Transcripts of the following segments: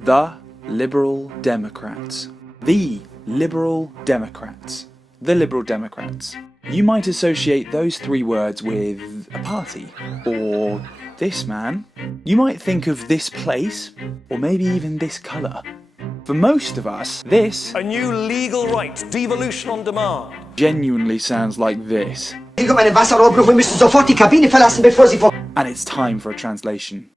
The Liberal Democrats. The Liberal Democrats. The Liberal Democrats. You might associate those three words with a party, or this man. You might think of this place, or maybe even this colour. For most of us, this... A new legal right, devolution on demand. ...genuinely sounds like this. And it's time for a translation.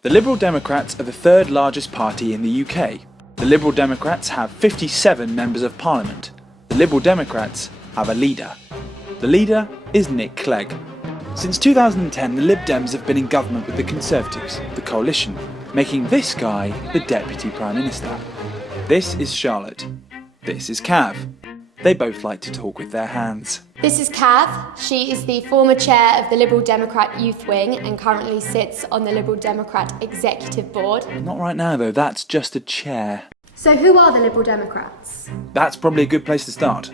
The Liberal Democrats are the third largest party in the UK. The Liberal Democrats have 57 members of Parliament. The Liberal Democrats have a leader. The leader is Nick Clegg. Since 2010, the Lib Dems have been in government with the Conservatives, the coalition, making this guy the Deputy Prime Minister. This is Charlotte. This is Cav. They both like to talk with their hands. This is Cav. She is the former chair of the Liberal Democrat Youth Wing and currently sits on the Liberal Democrat Executive Board. Not right now though, that's just a chair. So who are the Liberal Democrats? That's probably a good place to start.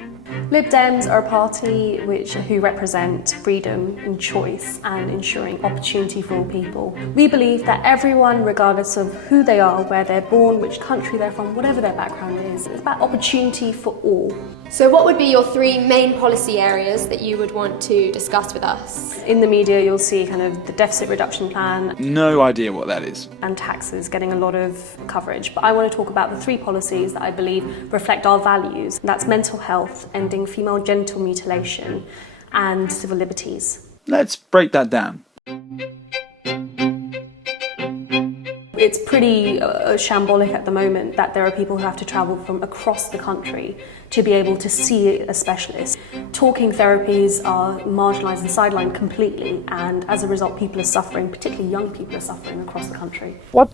Lib Dems are a party who represent freedom and choice and ensuring opportunity for all people. We believe that everyone, regardless of who they are, where they're born, which country they're from, whatever their background is, it's about opportunity for all. So what would be your three main policy areas that you would want to discuss with us? In the media you'll see kind of the deficit reduction plan. No idea what that is. And taxes getting a lot of coverage. But I want to talk about the three policies that I believe reflect our values. That's mental health, ending female genital mutilation, and civil liberties. Let's break that down. It's pretty shambolic at the moment that there are people who have to travel from across the country to be able to see a specialist. Talking therapies are marginalised and sidelined completely, and as a result people are suffering, particularly young people are suffering across the country. What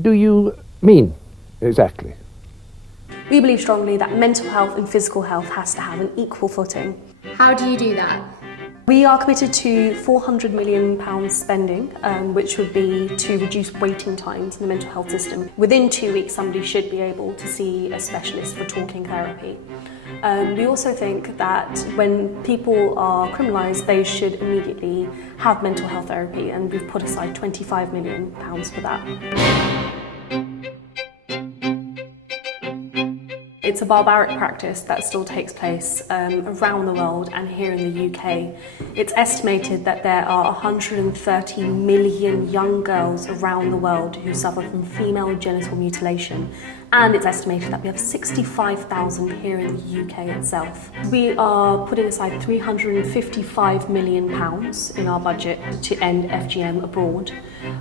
do you mean exactly? We believe strongly that mental health and physical health has to have an equal footing. How do you do that? We are committed to £400 million spending, which would be to reduce waiting times in the mental health system. Within 2 weeks, somebody should be able to see a specialist for talking therapy. We also think that when people are criminalised, they should immediately have mental health therapy, and we've put aside £25 million for that. It's a barbaric practice that still takes place around the world and here in the UK. It's estimated that there are 130 million young girls around the world who suffer from female genital mutilation, and it's estimated that we have 65,000 here in the UK itself. We are putting aside £355 million in our budget to end FGM abroad.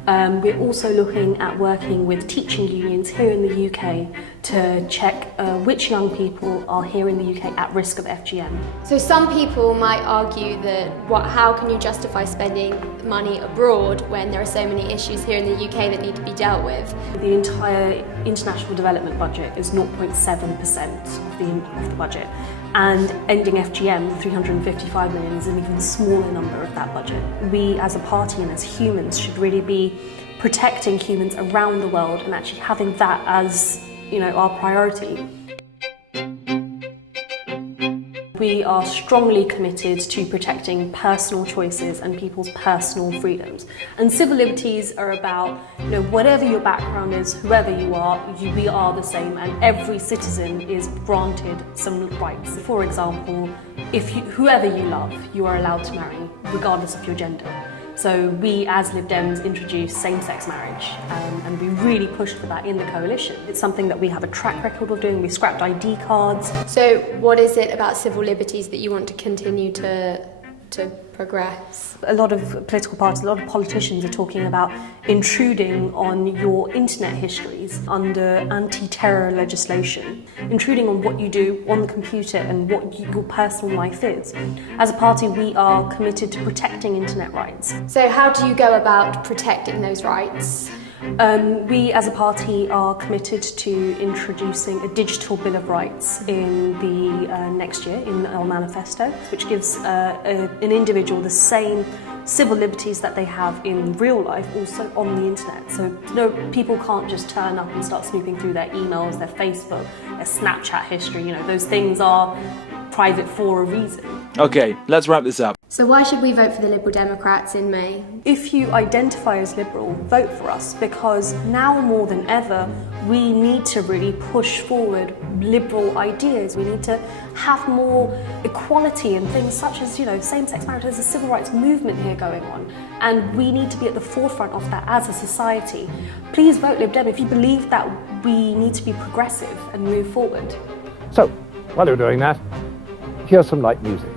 We're also looking at working with teaching unions here in the UK to check which young people are here in the UK at risk of FGM. So some people might argue that how can you justify spending money abroad when there are so many issues here in the UK that need to be dealt with? The entire international development budget is 0.7% of the budget, and ending FGM, 355 million, is an even smaller number of that budget. We as a party and as humans should really be protecting humans around the world and actually having that as our priority. We are strongly committed to protecting personal choices and people's personal freedoms. And civil liberties are about, whatever your background is, whoever you are, we are the same, and every citizen is granted some rights. For example, whoever you love, you are allowed to marry, regardless of your gender. So we as Lib Dems introduced same-sex marriage, and we really pushed for that in the coalition. It's something that we have a track record of doing. We scrapped ID cards. So what is it about civil liberties that you want to continue to progress? A lot of political parties, a lot of politicians are talking about intruding on your internet histories under anti-terror legislation, intruding on what you do on the computer and what your personal life is. As a party, we are committed to protecting internet rights. So how do you go about protecting those rights? We as a party are committed to introducing a digital Bill of Rights in the next year in our manifesto, which gives an individual the same civil liberties that they have in real life also on the internet. So people can't just turn up and start snooping through their emails, their Facebook, their Snapchat history. Those things are private for a reason. Okay, let's wrap this up. So why should we vote for the Liberal Democrats in May? If you identify as Liberal, vote for us, because now more than ever we need to really push forward liberal ideas. We need to have more equality and things such as, same-sex marriage. There's a civil rights movement here going on, and we need to be at the forefront of that as a society. Please vote Lib Dem if you believe that we need to be progressive and move forward. So, while you're doing that, here's some light music.